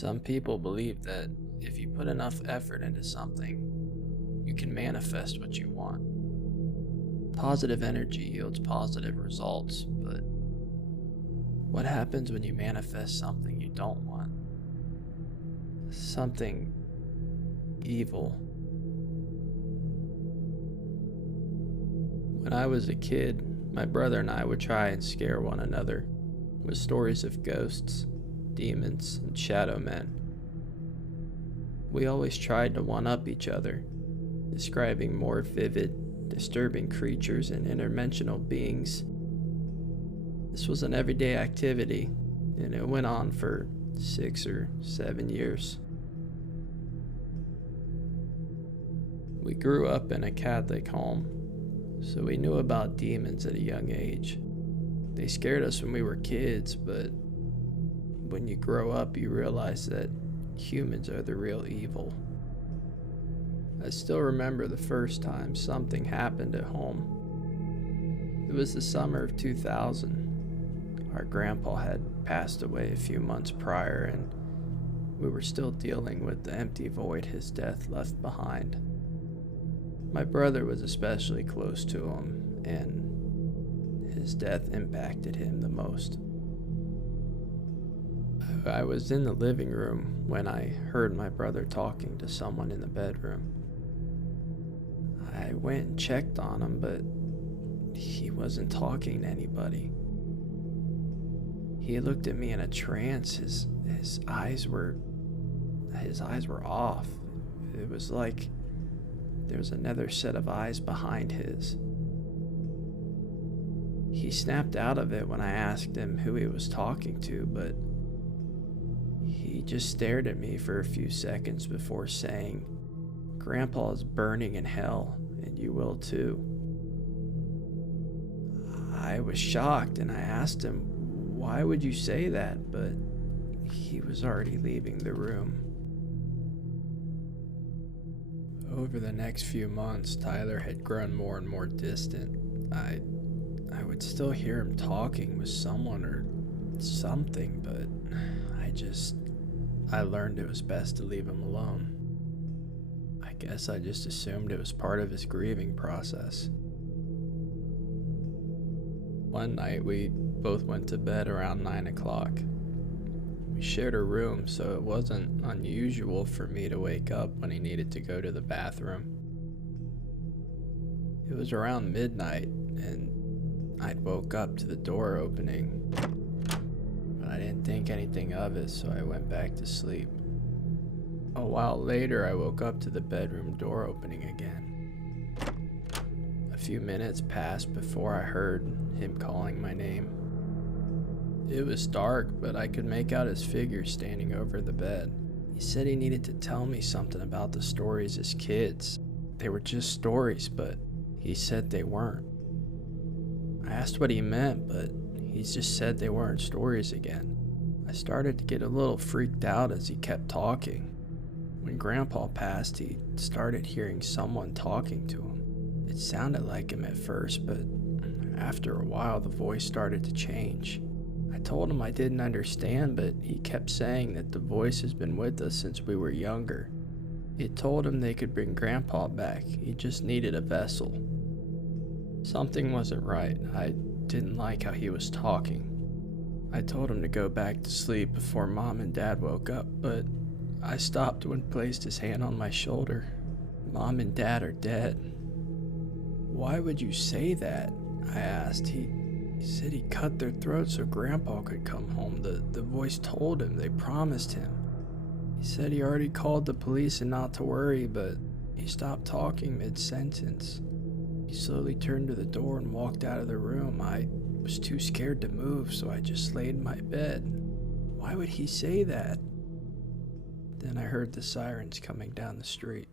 Some people believe that if you put enough effort into something, you can manifest what you want. Positive energy yields positive results, but what happens when you manifest something you don't want? Something evil. When I was a kid, my brother and I would try and scare one another with stories of ghosts, demons, and shadow men. We always tried to one-up each other, describing more vivid, disturbing creatures and interdimensional beings. This was an everyday activity, and it went on for 6 or 7 years. We grew up in a Catholic home, so we knew about demons at a young age. They scared us when we were kids, but when you grow up, you realize that humans are the real evil. I still remember the first time something happened at home. It was the summer of 2000. Our grandpa had passed away a few months prior, and we were still dealing with the empty void his death left behind. My brother was especially close to him, and his death impacted him the most. I was in the living room when I heard my brother talking to someone in the bedroom. I went and checked on him, but he wasn't talking to anybody. He looked at me in a trance. His eyes were off. It was like there was another set of eyes behind his. He snapped out of it when I asked him who he was talking to, but he just stared at me for a few seconds before saying, "Grandpa is burning in hell, and you will too." I was shocked, and I asked him, "Why would you say that?" But he was already leaving the room. Over the next few months, Tyler had grown more and more distant. I would still hear him talking with someone or something, but I learned it was best to leave him alone. I guess I just assumed it was part of his grieving process. One night we both went to bed around 9 o'clock. We shared a room, so it wasn't unusual for me to wake up when he needed to go to the bathroom. It was around midnight, and I'd woke up to the door opening, but I didn't think anything of it, so I went back to sleep. A while later, I woke up to the bedroom door opening again. A few minutes passed before I heard him calling my name. It was dark, but I could make out his figure standing over the bed. He said he needed to tell me something about the stories as kids. They were just stories, but he said they weren't. I asked what he meant, but he just said they weren't stories again. I started to get a little freaked out as he kept talking. When Grandpa passed, he started hearing someone talking to him. It sounded like him at first, but after a while the voice started to change. I told him I didn't understand, but he kept saying that the voice has been with us since we were younger. It told him they could bring Grandpa back, he just needed a vessel. Something wasn't right. I didn't like how he was talking. I told him to go back to sleep before Mom and Dad woke up, but I stopped when he placed his hand on my shoulder. "Mom and Dad are dead." "Why would you say that?" I asked. He said he cut their throats so Grandpa could come home. The voice told him, they promised him. He said he already called the police and not to worry, but he stopped talking mid-sentence. He slowly turned to the door and walked out of the room. I was too scared to move, so I just laid in my bed. Why would he say that? Then I heard the sirens coming down the street.